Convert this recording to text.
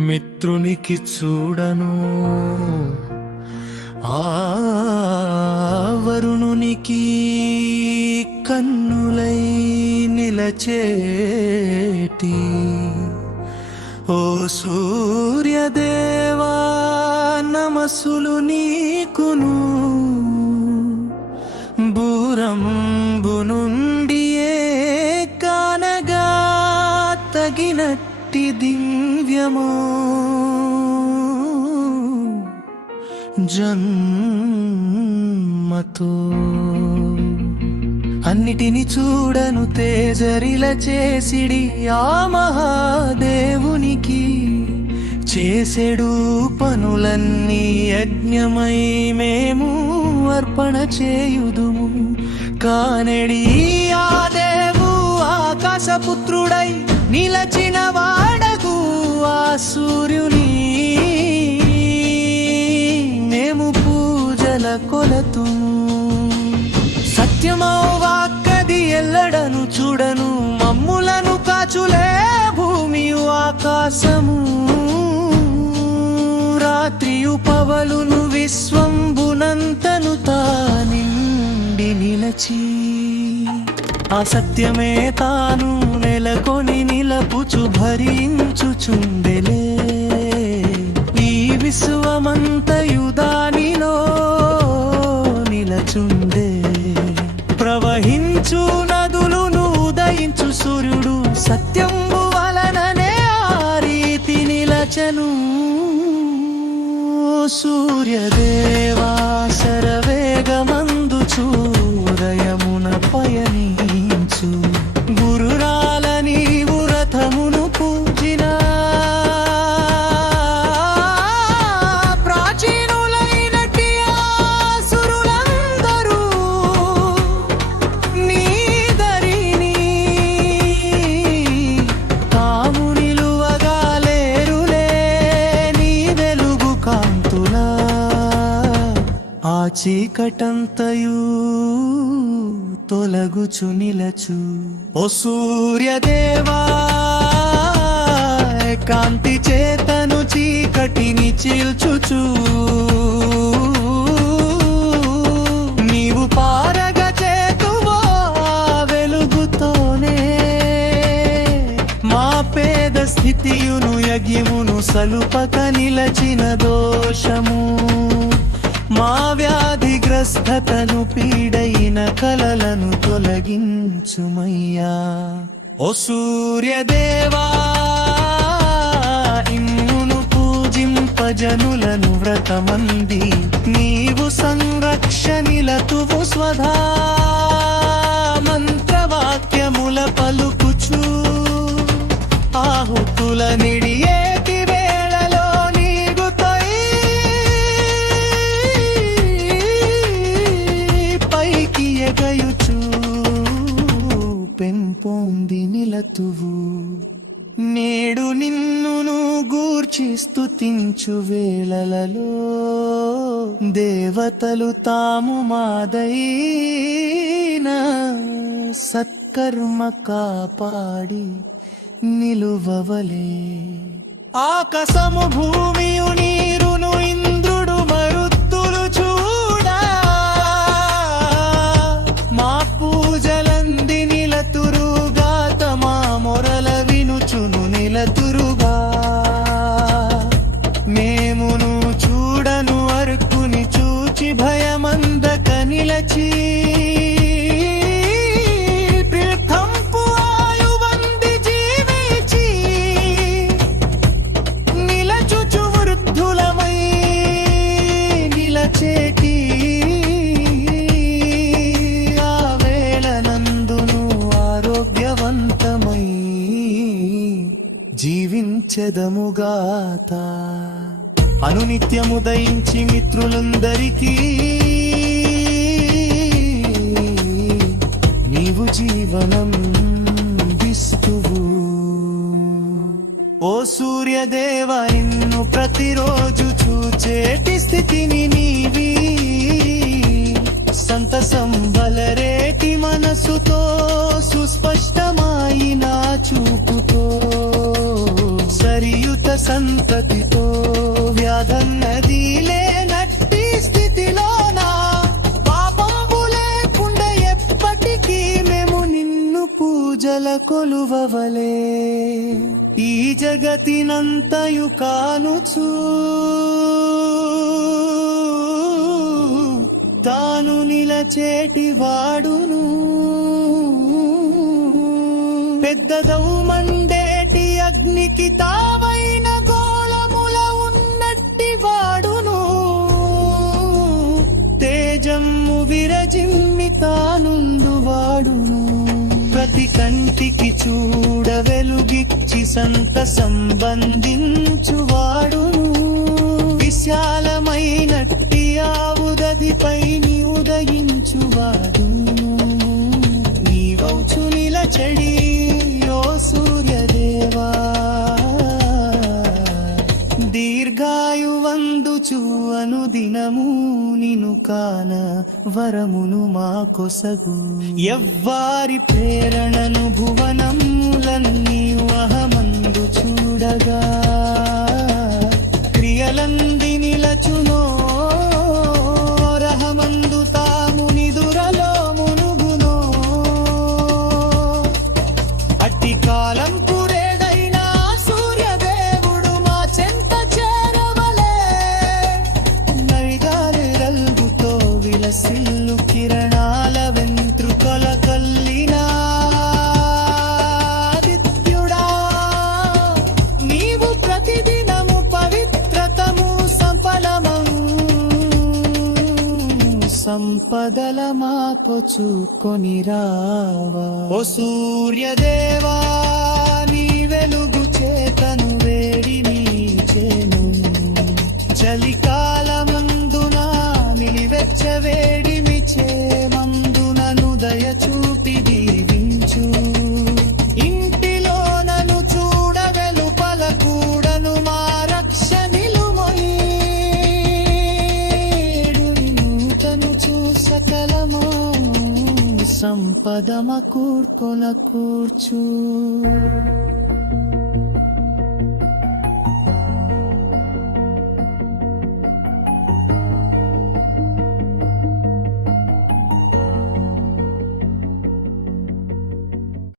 మిత్రునికి చూడను వరుణునికి కన్నులై నిలచేటి ఓ సూర్యదేవా నమస్సులు నీకును బూరంబు నుండియే కానగా తగినట్టి దివ్యమో జన్మతో అన్నిటిని చూడను తేజరిల చేసిడి ఆ మహాదేవునికి చేసెడు పనులన్నీ యజ్ఞమై మేము అర్పణ చేయుదుము కానెడి ఆ దేవు ఆకాశపుత్రుడై నిలచిన వాడగు ఆ సూర్యుని మేము పూజల కొలతుము సత్యమౌ వాక్కది ఎల్లడను చూడను మమ్ములను కాచులే భూమియు ఆకాశము రాత్రియు పవలును విశ్వంబునంతను తానిండి నిలచి ఆ సత్యమే తాను నెలకొని నిలపుచు భరించుచుండెలే ఈ విశ్వమంతయు దానిలో నిలచుండే ప్రవహించు నదులును ఉదయించు సూర్యుడు సత్యంబు వలననే ఆ రీతి నిలచను సూర్యదేవా శరవేగమందుచు ఉదయమున పయనించు గురురాల నీవు రథమును పూజిన ప్రాచీనులైనటి ఆసురులందరూ నీ దరిని తాము నిలువగా లేరులే నీ వెలుగు కాంతులా ఆ చీకటంతయు తొలగుచు నిలచు ఓ సూర్యదేవా కాంతి చేతను చీకటిని చీల్చుచు నీవు పారగ చేతువో వెలుగుతోనే మా పేద స్థితియును యజ్ఞమును సలుపక నిలచిన దోషము మా వ్యాధిగ్రస్తతను పీడైన కలలను తొలగించుమయ్యా ఓ సూర్యదేవా ఇమ్మును పూజింపజనులను వ్రతమంది నీవు సంరక్షణిలతువు స్వధా మంత్రవాక్యముల పలుకుచు ఆహుతుల నిడియేటి వేళలో నీగుతై పైకి ఎగయుచు పెంపొంది నిలతువు నేడు నిన్నును గూర్చి స్తుతించు వేళలలో దేవతలు తాము మాదైన సత్కర్మ కాపాడి నిలువవలే ఆకాశము భూమియు నీరును ఇంద్రుడు మరుత్తులు చూడా మా పూజలంది నిలతురుగా తమా మొరల వినుచును నిలతురుగా మేమును చూడను అర్కుని చూచి భయమందక నిలచి చేటి ఆ వేళనందును ఆరోగ్యవంతమై జీవించెదముగాత అనునిత్యము దయించి మిత్రులందరికీ నీవు జీవనం దిస్తువు ఓ సూర్యదేవ ఇన్ను ప్రతిరోజు చూచేటి స్థితిని నీవి సంతసం బలరేటి మనసుతో సుస్పష్టమైన చూపుతో సరియుత సంత ప్రగతితో వ్యాధన్నది లేనట్టి స్థితిలోనా పాపంబు లేకుండా ఎప్పటికీ మేము నిన్ను పూజల కొలువవలే ఈ జగతినంతయు కానుచూ తాను నిలచేటి వాడును పెద్దదవు మండేటి అగ్నికి తావైన గోళముల ఉన్నట్టి వాడును తేజమ్ము విరజిమ్మి తానుండు వాడును ప్రతి కంటికి చూడ వెలుగిచ్చి సంత సంబంధించువాడును విశాలమైనట్టి ఆవుదదిపై నీ ఉదయించువాడును నీవౌచు నిలచెడి ఓ సూర్యదేవా దీర్ఘాయువందుచు అనుదినము నిను కాన వరమును మా కొసగు ఎవ్వారి ప్రేరణను భువనములన్నీ అహమందు చూడగా క్రియలంది నిలచునో రహమందు తాము నిదురలో మునుగునో అట్టి కాలం పురేడైన సూర్యదేవుడు మా చెంత చేరవలే నైగాలి రల్గుతో విలసిల్లు కిరణాల వెంట్రుకల కల్లిన ఆదిత్యుడా నీవు ప్రతిదినము పవిత్రతము సంపదల మాకొచుకొని రావా ఓ సూర్యదేవా నీ వెలుగు చేతను వేడి నీచేను చలికాలమందున నిలివెచ్చ వేడిమి చేమందునను దయ చూపి దీవించు ఇంటిలో నన్ను చూడ వెలుపల కూడను మా రక్ష నిలుమొయ్యేడు నూతను సకలము సంపదమ కూర్కొల కూర్చు